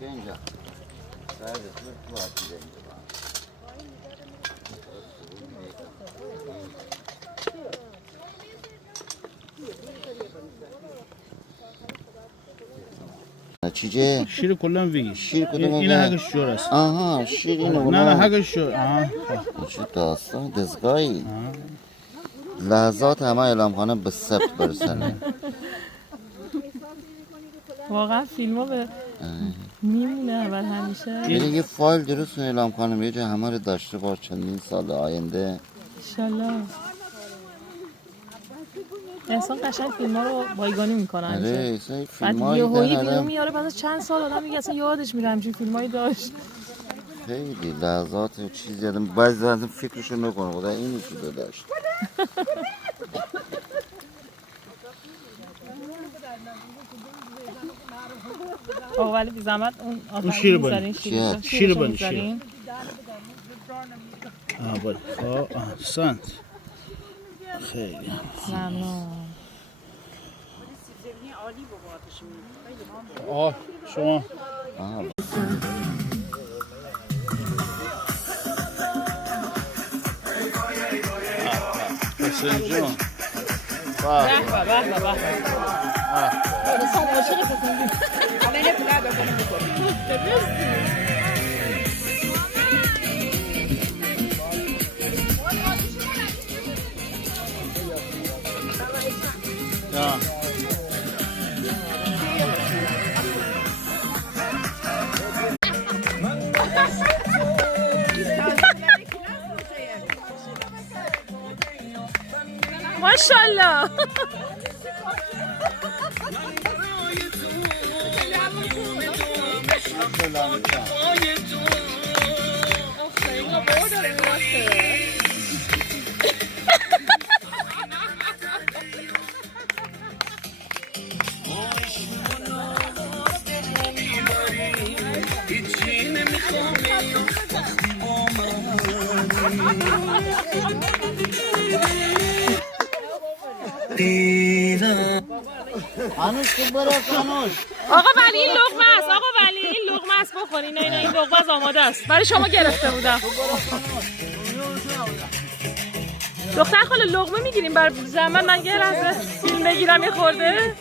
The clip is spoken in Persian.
اینجا سرده تو باید اینجا چیجه؟ شیر کلان ویگی. شیر کدوم این هگش شور است. آها شیر اینو نه هگش شور. چه داستان دزگاهی لحظات همه اعلام خانه به ثبت برسنه. واقعا فیلم ها به میمونه اول همیشه. یه فایل درست کن اعلام خانم یه جا همه رو داشته باش چندین سال آینده انشالله. احسان قشنگ فیلم ها رو بایگانی میکنن. آره اصلا فیلم بعد یهویی بیرون میاره بعد از چند سال آدم میگه اصلا یادش میره همچین فیلم هایی داشت. خیلی لحظات و چیزی یادم بعضی از فکرشو نکنه خدا اینی که داشت. آقا ولی بی زحمت اون شیر بانی. شیر بانی شیر. بله. احسنت. خیلی. ممنون. شما. حسین جان. ماشاءالله. آنوش که برای آنوش آقا ولی این لقمه است. آقا ولی این لقمه است بخورین. نه این لقمه آماده است. برای شما گرفته بودم. دختر خاله لقمه میگیریم بر زمان من یه لحظه فیلم بگیرم یه خورده.